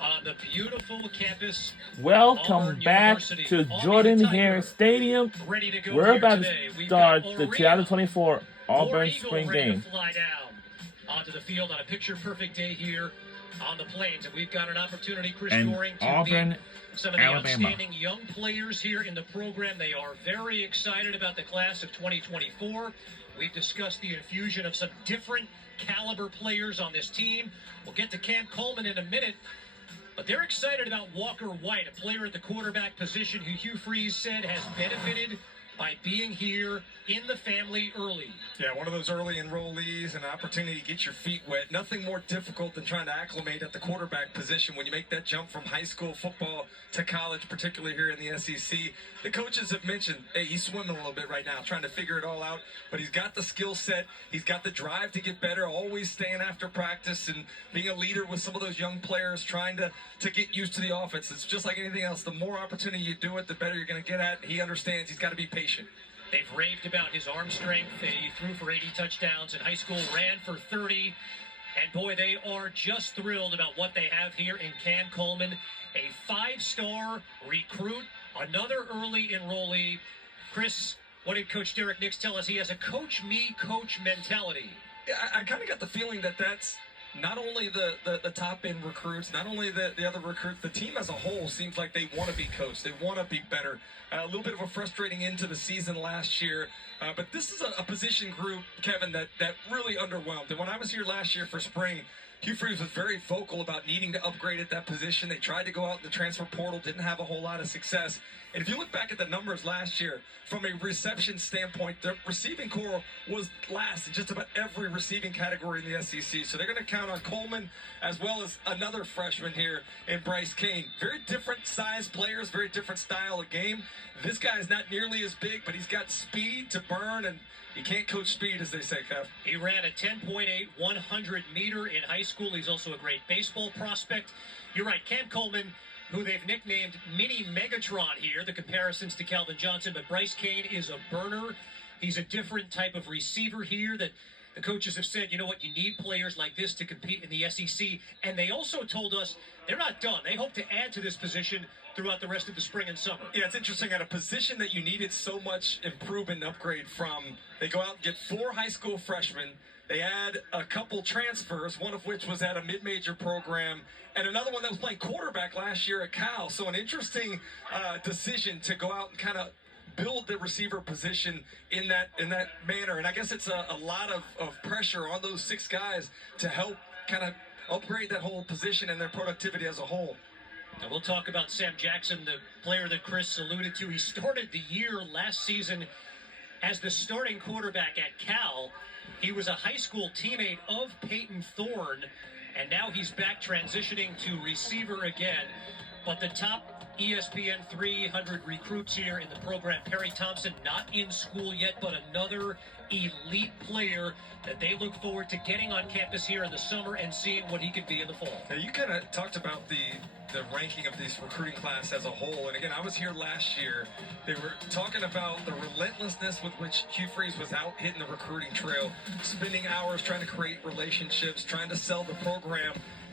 on the beautiful campus. Welcome back to Jordan-Hare Stadium. We're about to start the 2024 Auburn Spring Game. Fly down onto the field on a picture-perfect day here on the Plains, and we've got an opportunity, Chris Doering, to Auburn, meet some of the Alabama. outstanding young players here in the program. They are very excited about the class of 2024. We've discussed the infusion of some different caliber players on this team. We'll get to Cam Coleman in a minute. But they're excited about Walker White, a player at the quarterback position who Hugh Freeze said has benefited by being here in the family early. Yeah, one of those early enrollees, an opportunity to get your feet wet. Nothing more difficult than trying to acclimate at the quarterback position when you make that jump from high school football to college, particularly here in the SEC. The coaches have mentioned, hey, he's swimming a little bit right now, trying to figure it all out, but he's got the skill set, he's got the drive to get better, always staying after practice and being a leader with some of those young players, trying to get used to the offense. It's just like anything else. The more opportunity you do it, the better you're going to get at. He understands he's got to be patient. They've raved about his arm strength. He threw for 80 touchdowns in high school, ran for 30. And boy, they are just thrilled about what they have here in Cam Coleman, a five-star recruit, another early enrollee. Chris, what did Coach Derek Nix tell us? He has a coach me, coach mentality. Yeah, I kind of got the feeling that that's not only the top-end recruits, not only the other recruits, the team as a whole seems like they want to be coached. They want to be better. A little bit of a frustrating end to the season last year. But this is a position group, Kevin, that really underwhelmed. And when I was here last year for spring, Hugh Freeze was very vocal about needing to upgrade at that position. They tried to go out in the transfer portal, didn't have a whole lot of success. And if you look back at the numbers last year, from a reception standpoint, the receiving core was last in just about every receiving category in the SEC. So they're going to count on Coleman as well as another freshman here in Bryce Cain. Very different size players, very different style of game. This guy is not nearly as big, but he's got speed to burn, and you can't coach speed, as they say, Kev. He ran a 10.8 100-meter in high school. He's also a great baseball prospect. You're right, Cam Coleman, who they've nicknamed Mini Megatron here, the comparisons to Calvin Johnson, but Bryce Cain is a burner. He's a different type of receiver here that the coaches have said, you know what, you need players like this to compete in the SEC. And they also told us they're not done. They hope to add to this position throughout the rest of the spring and summer. Yeah, it's interesting. At a position that you needed so much improvement and upgrade from, they go out and get 4 high school freshmen. They add a couple transfers, one of which was at a mid-major program, and another one that was playing quarterback last year at Cal. So an interesting decision to go out and kind of build the receiver position in that manner. And I guess it's a lot of pressure on those 6 guys to help kind of upgrade that whole position and their productivity as a whole. Now we'll talk about Sam Jackson, the player that Chris alluded to. He started the year last season as the starting quarterback at Cal. He was a high school teammate of Peyton Thorne, and now he's back transitioning to receiver again. But the top ESPN 300 recruits here in the program, Perry Thompson, not in school yet, but another elite player that they look forward to getting on campus here in the summer and seeing what he could be in the fall. Now, you kind of talked about the ranking of this recruiting class as a whole. And again, I was here last year. They were talking about the relentlessness with which Hugh Freeze was out hitting the recruiting trail, spending hours trying to create relationships, trying to sell the program.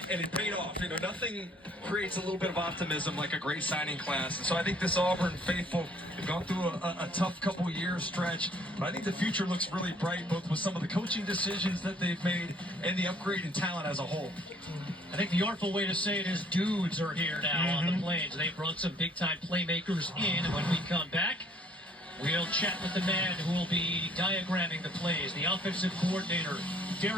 And it paid off. You know, nothing creates a little bit of optimism like a great signing class. And so I think this Auburn faithful have gone through a tough couple years stretch. But I think the future looks really bright, both with some of the coaching decisions that they've made and the upgrade in talent as a whole. I think the artful way to say it is dudes are here now on the Plains. They brought some big-time playmakers in. And when we come back, we'll chat with the man who will be diagramming the plays, the offensive coordinator, Derek